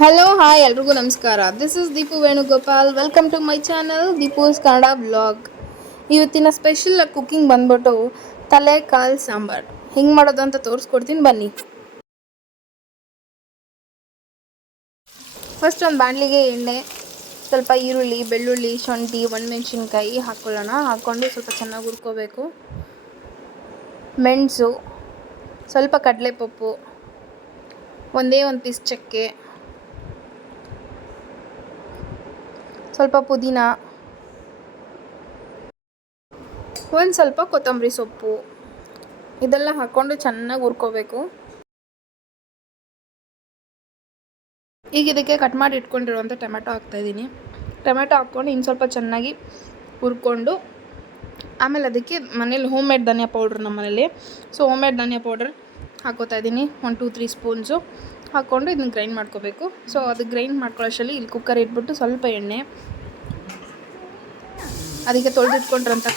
Hello hi ಎಲ್ರಿಗೂ ನಮಸ್ಕಾರ. This is Deepu Venugopal. Welcome to my channel Deepu's Kannada vlog. ಇವತ್ತಿನ ಸ್ಪೆಷಲ್ ಕುಕ್ಕಿಂಗ್ ಬಂದ್ಬಿಟ್ಟು ತಲೆಕಾಲು ಸಾಂಬಾರು ಹೆಂಗೆ ಮಾಡೋದು ಅಂತ ತೋರಿಸ್ಕೊಡ್ತೀನಿ ಬನ್ನಿ. ಫಸ್ಟ್ ಒಂದು ಬಾಣಲಿಗೆ ಎಣ್ಣೆ, ಸ್ವಲ್ಪ ಈರುಳ್ಳಿ, ಬೆಳ್ಳುಳ್ಳಿ, ಶುಂಠಿ, ಒಣಮೆಣ್ಸಿನ್ಕಾಯಿ ಹಾಕ್ಕೊಳ್ಳೋಣ. ಹಾಕ್ಕೊಂಡು ಸ್ವಲ್ಪ ಚೆನ್ನಾಗಿ ಹುರ್ಕೋಬೇಕು. ಮೆಣಸು, ಸ್ವಲ್ಪ ಕಡಲೆಪಪ್ಪು, ಒಂದೇ ಒಂದು ಪೀಸ್ ಚಕ್ಕೆ, ಸ್ವಲ್ಪ ಪುದೀನ, ಒಂದು ಸ್ವಲ್ಪ ಕೊತ್ತಂಬರಿ ಸೊಪ್ಪು, ಇದೆಲ್ಲ ಹಾಕ್ಕೊಂಡು ಚೆನ್ನಾಗಿ ಹುರ್ಕೋಬೇಕು. ಈಗ ಇದಕ್ಕೆ ಕಟ್ ಮಾಡಿ ಇಟ್ಕೊಂಡಿರುವಂಥ ಟೊಮೆಟೊ ಹಾಕ್ತಾಯಿದ್ದೀನಿ. ಟೊಮೆಟೊ ಹಾಕ್ಕೊಂಡು ಇನ್ನು ಸ್ವಲ್ಪ ಚೆನ್ನಾಗಿ ಹುರ್ಕೊಂಡು ಆಮೇಲೆ ಅದಕ್ಕೆ ಮನೇಲಿ ಹೋಮ್ ಮೇಡ್ ಧನಿಯಾ ಪೌಡ್ರ್, ನಮ್ಮ ಮನೇಲಿ ಹೋಮ್ ಮೇಡ್ ಧನಿಯಾ ಪೌಡರ್ ಹಾಕೋತಾ ಇದ್ದೀನಿ. 1-2-3 ಸ್ಪೂನ್ಸು ಹಾಕ್ಕೊಂಡು ಇದನ್ನ ಗ್ರೈಂಡ್ ಮಾಡ್ಕೋಬೇಕು. ಅದು ಗ್ರೈಂಡ್ ಮಾಡ್ಕೊಳ್ಳೋಷ್ಟರಲ್ಲಿ ಇಲ್ಲಿ ಕುಕ್ಕರ್ ಇಟ್ಬಿಟ್ಟು ಸ್ವಲ್ಪ ಎಣ್ಣೆ, ಅದಕ್ಕೆ ತೊಳೆದಿಟ್ಕೊಂಡಿರೋಂಥ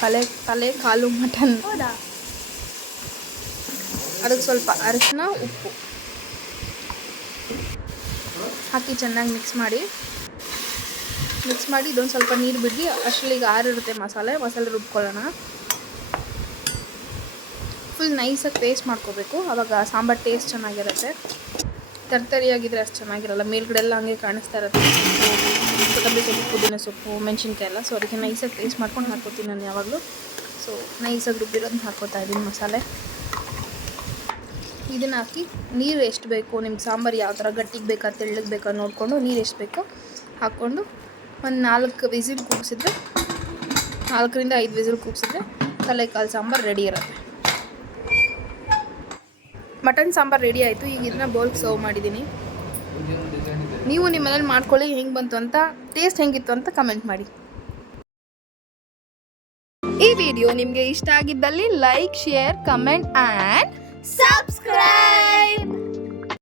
ತಲೆ ಕಾಲು ಮಟನ್, ಅದಕ್ಕೆ ಸ್ವಲ್ಪ ಅರಿಶಿನ, ಉಪ್ಪು ಹಾಕಿ ಚೆನ್ನಾಗಿ ಮಿಕ್ಸ್ ಮಾಡಿ ಇದೊಂದು ಸ್ವಲ್ಪ ನೀರು ಬಿಡಿ. ಅಷ್ಟರಲ್ಲಿ ಆರಿರುತ್ತೆ ಮಸಾಲೆ ರುಬ್ಕೊಳ್ಳೋಣ. ಫುಲ್ ನೈಸಾಗಿ ಪೇಸ್ಟ್ ಮಾಡ್ಕೋಬೇಕು, ಆವಾಗ ಸಾಂಬಾರು ಟೇಸ್ಟ್ ಚೆನ್ನಾಗಿರುತ್ತೆ. ತರ್ತರಿಯಾಗಿದ್ದರೆ ಅಷ್ಟು ಚೆನ್ನಾಗಿರಲ್ಲ, ಮೇಲ್ಗಡೆ ಎಲ್ಲ ಹಂಗೆ ಕಾಣಿಸ್ತಾ ಇರುತ್ತೆ. ಕೊತ್ತಂಬರಿ ಸೊಪ್ಪು, ಪುದೀನ ಸೊಪ್ಪು, ಮೆಣಸಿನ್ಕಾಯಿ ಎಲ್ಲ. ಅದಕ್ಕೆ ನೈಸಾಗಿ ಪೇಸ್ಟ್ ಮಾಡ್ಕೊಂಡು ಹಾಕ್ಕೋತೀನಿ ನಾನು ಯಾವಾಗಲೂ. ನೈಸಾಗಿ ರುಬ್ಬಿರೋದನ್ನ ಹಾಕ್ಕೋತಾ ಇದ್ದೀನಿ ಮಸಾಲೆ. ಇದನ್ನು ಹಾಕಿ ನೀರು ಎಷ್ಟು ಬೇಕು ನಿಮ್ಗೆ, ಸಾಂಬಾರು ಯಾವ ಥರ ಗಟ್ಟಿಗೆ ಬೇಕಾ ತೆಳ್ಳಗೆ ಬೇಕಾ ನೋಡಿಕೊಂಡು ನೀರು ಎಷ್ಟು ಬೇಕೋ ಹಾಕ್ಕೊಂಡು ಒಂದು 4 ವಿಸಿಲ್ ಕೂಗಿಸಿದ್ರೆ, 4ರಿಂದ 5 ವಿಸಿಲ್ ಕೂಗಿಸಿದ್ರೆ ತಲೆಕಾಲು ಸಾಂಬಾರು ರೆಡಿ ಇರುತ್ತೆ. ಮಟನ್ ಸಾಂಬಾರು ರೆಡಿ ಆಯಿತು. ಈಗ ಇದನ್ನ ಬೌಲ್ಗೆ ಸರ್ವ್ ಮಾಡಿದ್ದೀನಿ. ನೀವು ನಿಮ್ಮ ಮನೇಲಿ ಮಾಡ್ಕೊಳ್ಳಿ, ಹೆಂಗೆ ಬಂತು ಅಂತ, ಟೇಸ್ಟ್ ಹೆಂಗಿತ್ತು ಅಂತ ಕಮೆಂಟ್ ಮಾಡಿ. ಈ ವಿಡಿಯೋ ನಿಮಗೆ ಇಷ್ಟ ಆಗಿದ್ದಲ್ಲಿ like, share, comment and subscribe.